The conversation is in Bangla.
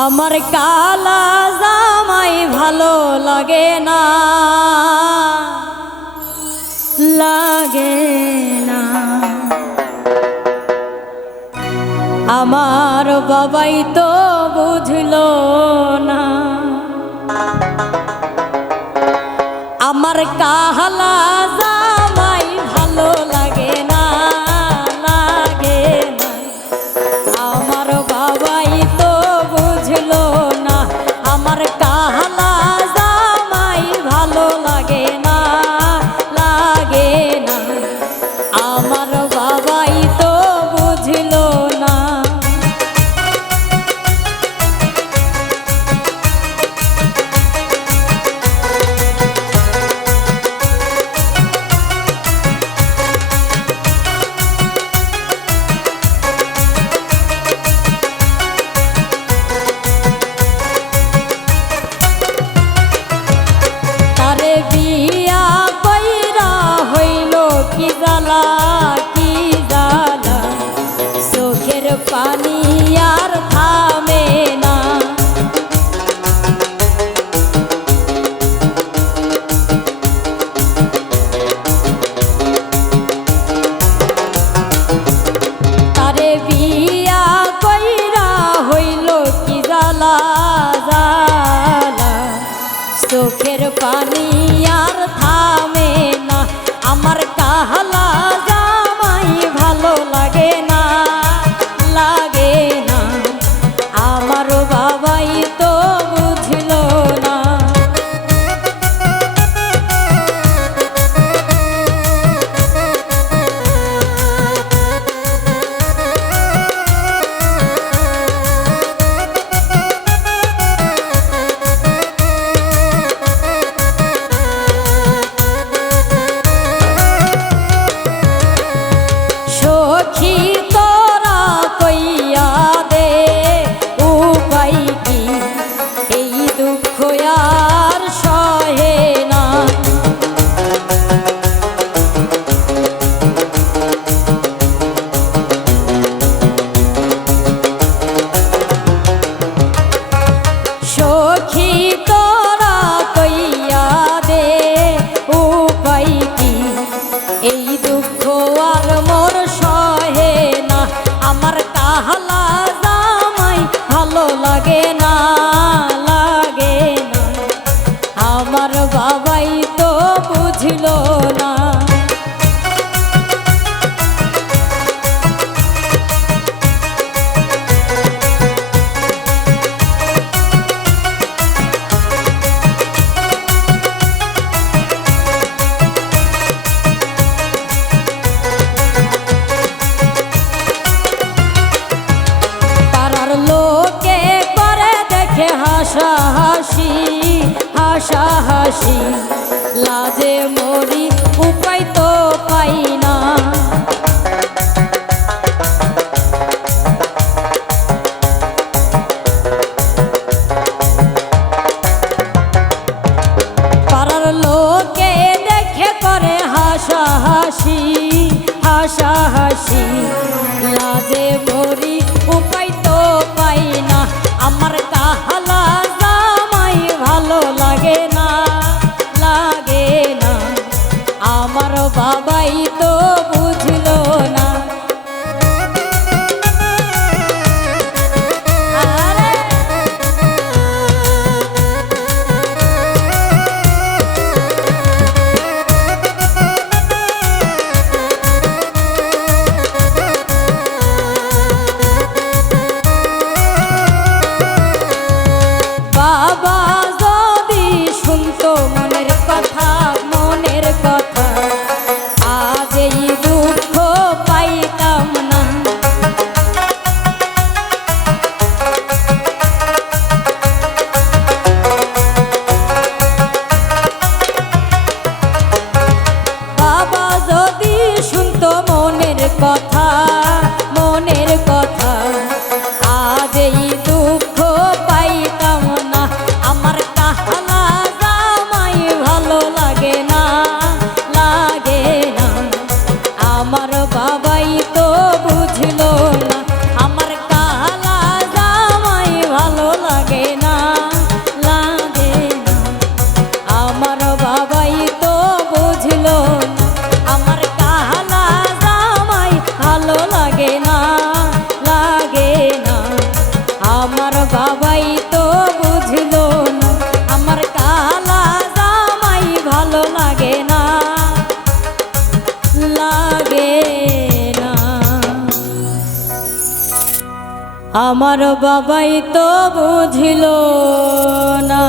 আমার কালা জামাই ভালো লাগে না, লাগে না। আমার বাবাই তো বুঝলো না। আমার কালা জামাই ভালো লাগে না, লাগে না। আমার বাবাই তো বুঝলো না। আমার কালা জামাই ভালো লাগে না, লাগে না। আমার বাবাই তো বুঝলো না। বিয়া কইরা হইল কি জ্বালা, কি জ্বালা। চোখের পানি আর থামে না। তারে বিয়া কইরা হইল কি জ্বালা, জ্বালা। চোখের পানি আর থামে না। আমার কালা জামাই ভালো লাগে না, লাগে না। আমার বাবাই তো বুঝলো না। সখী তোরা কইয়া দে উপায় কি, এই দুঃখ আর সহে না। সখী তোরা কইয়া দে উপায় কি, এই দুঃখ আর মোর সহে না। আমার কালা জামাই ভালো লাগে না, লাগে না। আমার বাবাই তো বুঝলো না। লোকে করে দেখে হাসাহাসি, হাসাহাসি। লাজে মরি উপায় তো পাই না। পাড়ার লোকে দেখে করে হাসাহাসি, হাসাহাসি। লাজে মরি উপায় তো পাই না। আমার কালা জামাই ভালো লাগে না, লাগে না। আমার বাবাই তো বুঝিল না।